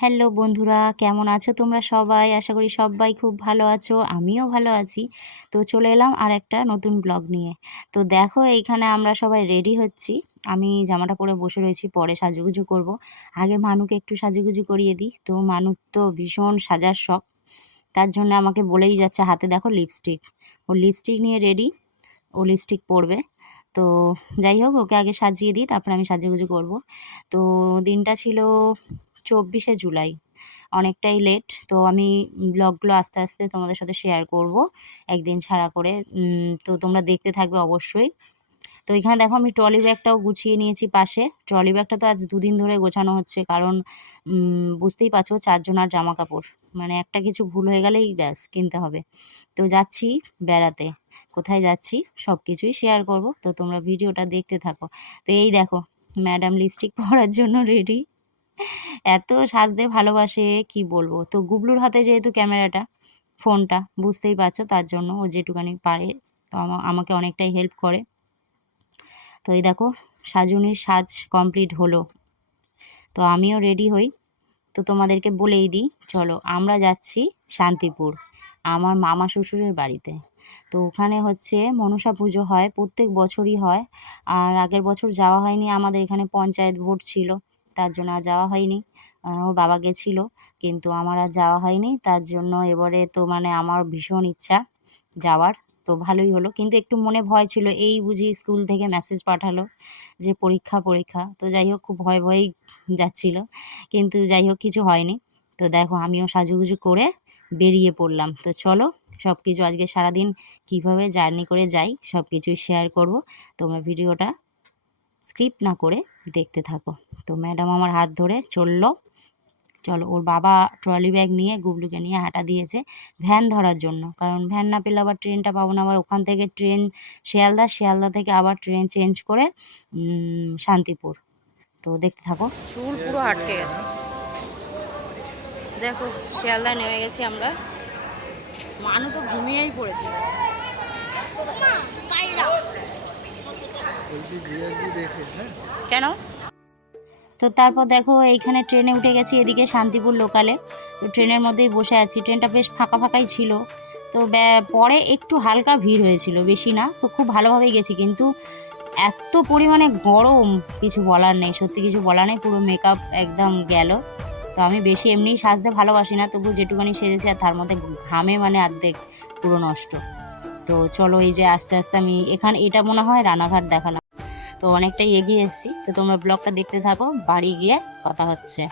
Hello বন্ধুরা, কেমন আছো তোমরা সবাই? আশা করি সবাই খুব ভালো আছো, আমিও ভালো আছি। তো চলে এলাম আর একটা নতুন ব্লগ নিয়ে। তো দেখো, এইখানে আমরা সবাই রেডি হচ্ছি। আমি জামাটা পরে বসে রয়েছি, পরে সাজুগুজু করব। আগে মানুকে একটু সাজুগুজু করিয়ে দিই। তো মানুর তো ভীষণ সাজার শখ। তার জন্য আমাকে বলেই যাচ্ছে, হাতে দেখো লিপস্টিক ও লিপস্টিক নিয়ে রেডি ও লিপস্টিক পরবে। তো যাই হোক, ওকে আগে সাজিয়ে দিই, তারপরে আমি সাজুগুজু করব। তো দিনটা ছিল চব্বিশে জুলাই। অনেকটাই লেট তো আমি ব্লগগুলো আস্তে আস্তে তোমাদের সাথে শেয়ার করব। একদিন ছাড়া করে তো তোমরা দেখতে থাকবে অবশ্যই। তো এখানে দেখো আমি ট্রলি ব্যাগটাও গুছিয়ে নিয়েছি পাশে। ট্রলি ব্যাগটা তো আজ দুদিন ধরে গোছানো হচ্ছে, কারণ বুঝতেই পারছ চারজন আর জামা কাপড় মানে একটা কিছু ভুল হয়ে গেলেই ব্যাস, কিনতে হবে। তো যাচ্ছি বেড়াতে। কোথায় যাচ্ছি সব কিছুই শেয়ার করব, তো তোমরা ভিডিওটা দেখতে থাকো। তো এই দেখো ম্যাডাম লিপস্টিক পরার জন্য রেডি এত সাজতে ভালোবাসে, কি বলব? তো গুবলুর হাতে যেহেতু ক্যামেরাটা, ফোনটা, বুঝতেই পারছ, তার জন্য ও যেটুকানি পারে, তো আমাকে অনেকটাই হেল্প করে। তো এই দেখো, সাজুনির সাজ কমপ্লিট হলো। তো আমিও রেডি হই। তো তোমাদেরকে বলেই দিই, চলো আমরা যাচ্ছি শান্তিপুর, আমার মামা শ্বশুরের বাড়িতে। তো ওখানে হচ্ছে মনসা পুজো হয়, প্রত্যেক বছরই হয়। আর আগের বছর যাওয়া হয়নি, আমাদের এখানে পঞ্চায়েত ভোট ছিল। তার জন্য আর যাওয়া হয়নি। ওর বাবা গেছিল, কিন্তু আমার আর যাওয়া হয়নি। তার জন্য এবারে তো মানে আমার ভীষণ ইচ্ছা যাওয়ার, তো ভালোই হলো। কিন্তু একটু মনে ভয় ছিল, এই বুঝি স্কুল থেকে মেসেজ পাঠালো যে পরীক্ষা পরীক্ষা। তো যাই হোক, খুব ভয় ভয়েই যাচ্ছিল, কিন্তু যাই হোক, কিছু হয়নি। তো দেখো, আমিও সাজুগুজু করে বেরিয়ে পড়লাম। তো চলো সব কিছু আজকে সারাদিন কীভাবে জার্নি করে যাই সব কিছুই শেয়ার করব। তোমরা ভিডিওটা স্ক্রিপ্ট না করে দেখতে থাকো। তো ম্যাডাম আমার হাত ধরে চলল। চলো ওর বাবা ট্রলি ব্যাগ নিয়ে গুবলুকে নিয়ে হাঁটা দিয়েছে ভ্যান ধরার জন্য। কারণ ভ্যান না পেলে আবার ট্রেনটা পাবো না। আবার ওখান থেকে ট্রেন শিয়ালদা শিয়ালদা থেকে আবার ট্রেন চেঞ্জ করে শান্তিপুর। তো দেখতে থাকো। চুল পুরো আটকে গেছে। দেখো শিয়ালদা নেমে গেছি আমরা। মানু তো ঘুমিয়েই পড়েছে? কেন? তো তারপর দেখো, এইখানে ট্রেনে উঠে গেছি এদিকে শান্তিপুর লোকালে। তো ট্রেনের মধ্যেই বসে আছি। ট্রেনটা বেশ ফাঁকা ফাঁকাই ছিল। তো পরে একটু হালকা ভিড় হয়েছিল, বেশি না। তো খুব ভালোভাবেই গেছি, কিন্তু এত পরিমাণে গরম, কিছু বলার নেই। সত্যি কিছু বলার নেই, পুরো মেকআপ একদম গেল। তো আমি বেশি এমনিই সাজতে ভালোবাসি না, তবু যেটুকানি সেজেছি আর তার মধ্যে ঘামে মানে অর্ধেক পুরো নষ্ট। তো চলো এই যে আস্তে আস্তে আমি এখানে, এটা মনে হয় রানাঘাট দেখালাম। তো অনেকটাই এগিয়ে এসেছি। তো তোমরা ব্লগটা দেখতে থাকো, বাড়ি গিয়ে কথা হচ্ছে।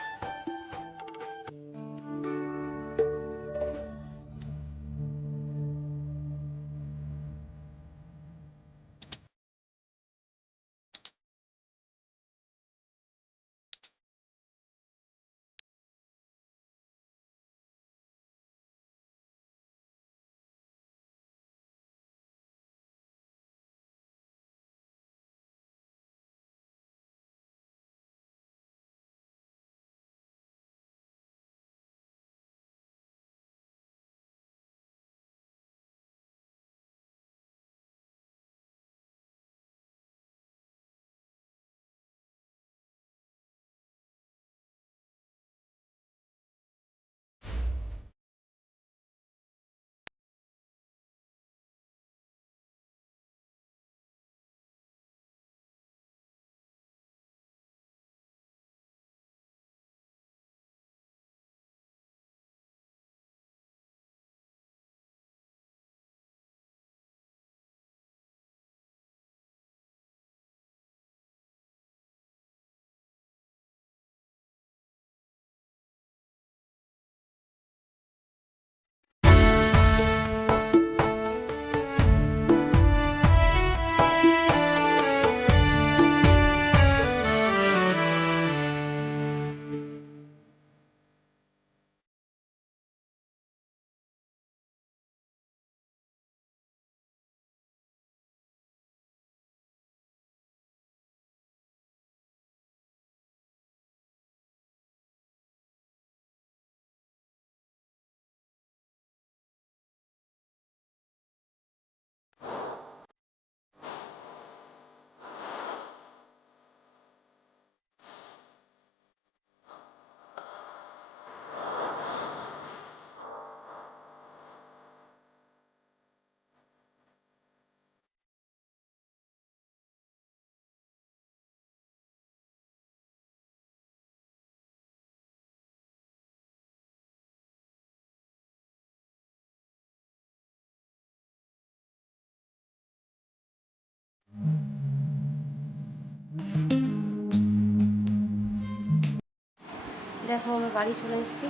দেখো আমি বাড়ি চলে এসেছি।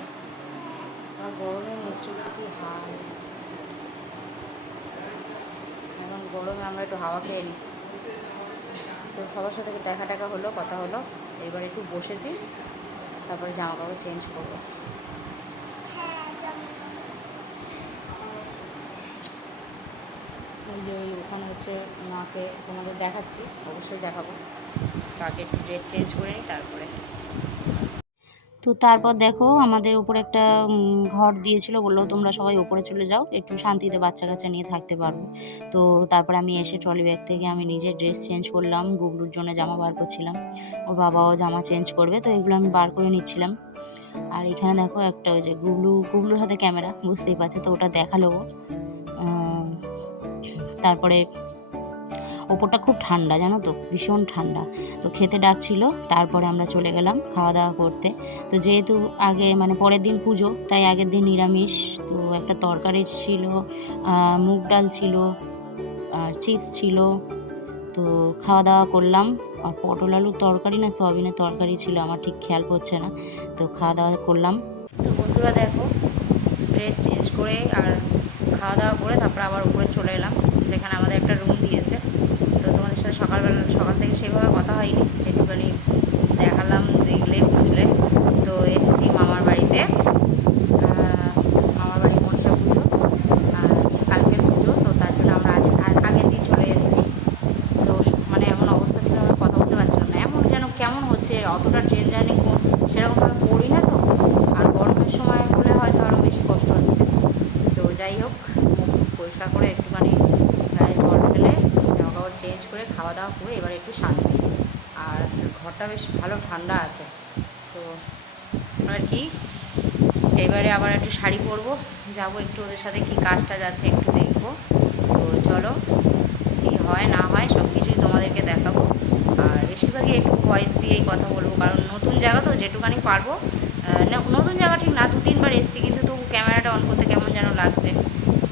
আমার গরমে মুচু মুচি হাল এখন গরমে আমরা একটু হাওয়া খেয়ে নিই। তো সবার সাথে দেখা টাকা হলো, কথা হলো। এবার একটু বসেছি, তারপরে জামা কাপড় চেঞ্জ করব। যে ওই ওখানে হচ্ছে মাকে তোমাদের দেখাচ্ছি, অবশ্যই দেখাবো। তাকে একটু ড্রেস চেঞ্জ করে নিই, তারপরে তো তারপর দেখো আমাদের উপরে একটা ঘর দিয়েছিল, বলল তোমরা সবাই উপরে চলে যাও, একটু শান্তিতে বাচ্চা কাচ্চা নিয়ে থাকতে পারব। তো তারপর আমি এসে ট্রলি ব্যাগ থেকে আমি নিজের ড্রেস চেঞ্জ করলাম গুগলুর জন্য জামা বার করছিলাম। ওর বাবাও জামা চেঞ্জ করবে, তো এগুলো আমি বার করে নিচ্ছিলাম। আর এখানে দেখো একটা ওই যে গুগলু গুগলুর হাতে ক্যামেরা বুঝতেই পারছে, তো ওটা দেখাল তারপরে ওপরটা খুব ঠান্ডা, জানো তো? ভীষণ ঠান্ডা। তো খেতে ডাকছিল, তারপরে আমরা চলে গেলাম খাওয়া দাওয়া করতে। তো যেহেতু আগে মানে পরের দিন পুজো, তাই আগের দিন নিরামিষ। তো একটা তরকারি ছিল মুগ ডাল ছিল, আর চিপস ছিল। তো খাওয়া দাওয়া করলাম। আর পটল আলুর তরকারি না, সয়াবিনের তরকারি ছিল, আমার ঠিক খেয়াল করছে না। তো খাওয়া দাওয়া করলাম। তো বন্ধুরা দেখো ড্রেস চেঞ্জ করে আর খাওয়া দাওয়া করে তারপর আবার উপরে চলে এলাম, যেখানে আমাদের একটা রুম দিয়েছে তো তোমাদের সাথে সকালবেলা সকাল থেকে সেভাবে কথা হয়নি। যেটুকানি দেখালাম দেখলে বুঝলে। তো এসছি মামার বাড়িতে আহ, মামার বাড়ি মনসা পুজো আর কালকের পুজো তো তার জন্য আমরা আজ আর আগের দিন চলে এসেছি তো মানে এমন অবস্থা ছিল আমরা কথা বলতে পারছিলাম না এমন যেন কেমন হচ্ছে অতটা ট্রেন জার্নি সেরকমভাবে করি না তো আর গরমের সময় হলে হয়তো আরও বেশি কষ্ট হচ্ছে তো যাই হোক মুখ টুখ পরিষ্কার করে একটুখানি গায়ে জল ঢেলে জামা কাপড় চেঞ্জ করে খাওয়া দাওয়া করে এবার একটু শান্তি আর ঘরটা বেশ ভালো ঠান্ডা আছে, তো আর কি? এবারে আবার একটু শাড়ি পরবো, যাব একটু ওদের সাথে কি কাজ টাজ আছে একটু দেখব। তো চলো, কি হয় না হয় সব কিছুই তোমাদেরকে দেখাবো। আর বেশিরভাগই একটু ভয়েস দিয়েই কথা বলব, কারণ নতুন জায়গা তো যেটুকানি পারব নতুন জায়গা ঠিক না দু তিনবার এসেছি, কিন্তু তবু ক্যামেরাটা অন করতে কেমন যেন লাগছে।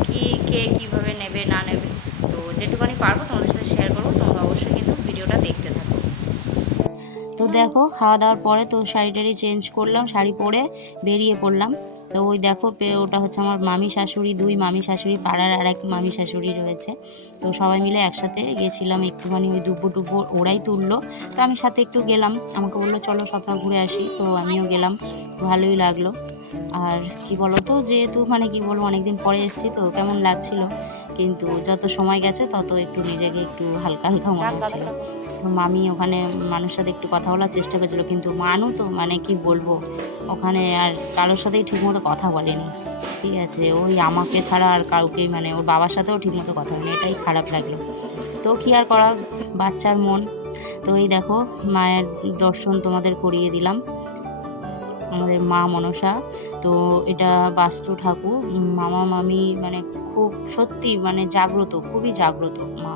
কি, কে কীভাবে নেবে, না নেবে, তো যেটুকানি পারব তোমাদের সাথে শেয়ার করব তোমরা অবশ্যই কিন্তু ভিডিওটা দেখতে থাকো তো দেখো, খাওয়া দাওয়ার পরে তো শাড়ি টাড়ি চেঞ্জ করলাম, শাড়ি পরে বেরিয়ে পড়লাম। তো ওই দেখো ওটা হচ্ছে আমার মামি শাশুড়ি, দুই মামি শাশুড়ি পাড়ার আর এক মামি শাশুড়ি রয়েছে। তো সবাই মিলে একসাথে গেছিলাম একটুখানি ওই দুব্বো টুব্বো ওরাই তুললো। তো আমি সাথে একটু গেলাম, আমাকে বলল, চলো সবটা ঘুরে আসি। তো আমিও গেলাম, ভালোই লাগল। আর কি বলো তো যেহেতু মানে কি বলব, অনেকদিন পরে এসেছি তো কেমন লাগছিল। কিন্তু যত সময় গেছে, তত একটু নিজেকে একটু হালকা হালকা মনে হচ্ছিল। তো মামি ওখানে মানুষ সাথে একটু কথা বলার চেষ্টা করছিল, কিন্তু মানু তো মানে কি বলব, ওখানে আর কারোর সাথেই ঠিকমতো কথা বলেনি। ঠিক আছে, ওই আমাকে ছাড়া আর কাউকেই মানে ওর বাবার সাথেও ঠিকমতো কথা বলেনি এটাই খারাপ লাগল। তো কি আর করার, বাচ্চার মন। তো এই দেখো, মায়ের দর্শন তোমাদের করিয়ে দিলাম, আমাদের মা মনসা। তো এটা বাস্তু ঠাকুর, মামা মামি মানে খুব সত্যি মানে জাগ্রত, খুবই জাগ্রত মা।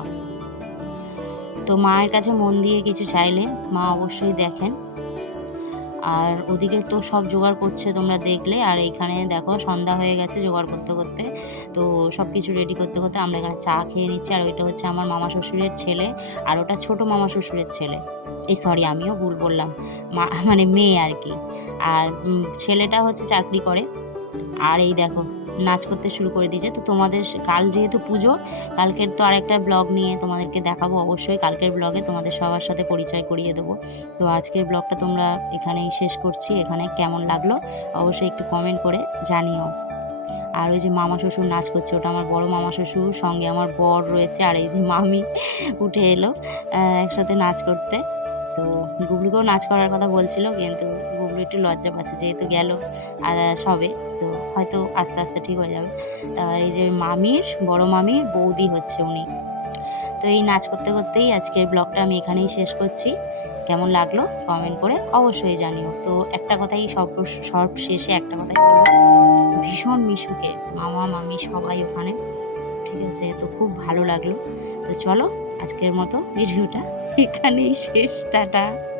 তো মায়ের কাছে মন দিয়ে কিছু চাইলে মা অবশ্যই দেখেন। আর ওদিকে তো সব জোগাড় করছে তোমরা দেখলে। আর এইখানে দেখো সন্ধ্যা হয়ে গেছে জোগাড় করতে করতে। তো সব কিছু রেডি করতে করতে আমরা এখানে চা খেয়ে নিচ্ছি। আর ওইটা হচ্ছে আমার মামা শ্বশুরের ছেলে আর ওটা ছোট মামা শ্বশুরের ছেলে। এই সরি আমিও ভুল বললাম। মা মানে মেয়ে আর কি। আর ছেলেটা হচ্ছে চাকরি করে। আর এই দেখো, নাচ করতে শুরু করে দিয়েছে। তো তোমাদের কাল যেহেতু পুজো, কালকের তো আরেকটা ব্লগ নিয়ে তোমাদেরকে দেখাবো অবশ্যই। কালকের ব্লগে তোমাদের সবার সাথে পরিচয় করিয়ে দেবো। তো আজকের ব্লগটা তোমরা এখানেই শেষ করছি। এখানে কেমন লাগল অবশ্যই একটু কমেন্ট করে জানিও। আর ওই যে মামা শ্বশুর নাচ করছে, ওটা আমার বড় মামা শ্বশুর, সঙ্গে আমার বর রয়েছে, আর এই যে মামি উঠে এলো একসাথে নাচ করতে। তো গুবলুকেও নাচ করার কথা বলছিল, কিন্তু গুবলু একটু লজ্জা পাচ্ছে, যেহেতু গেল আর সবে। তো হয়তো আস্তে আস্তে ঠিক হয়ে যাবে। আর এই যে মামির, বড় মামির বৌদি হচ্ছে উনি। তো এই নাচ করতে করতেই আজকের ব্লগটা আমি এখানেই শেষ করছি। কেমন লাগল কমেন্ট করে অবশ্যই জানিও। তো একটা কথাই সব সব শেষে একটা কথাই বলব। ভীষণ মিশুকে, মামা, মামি সবাই ওখানে। ঠিক আছে, তো খুব ভালো লাগল। তো চলো আজকের মতো ভিডিওটা এখানেই শেষ। টাটা।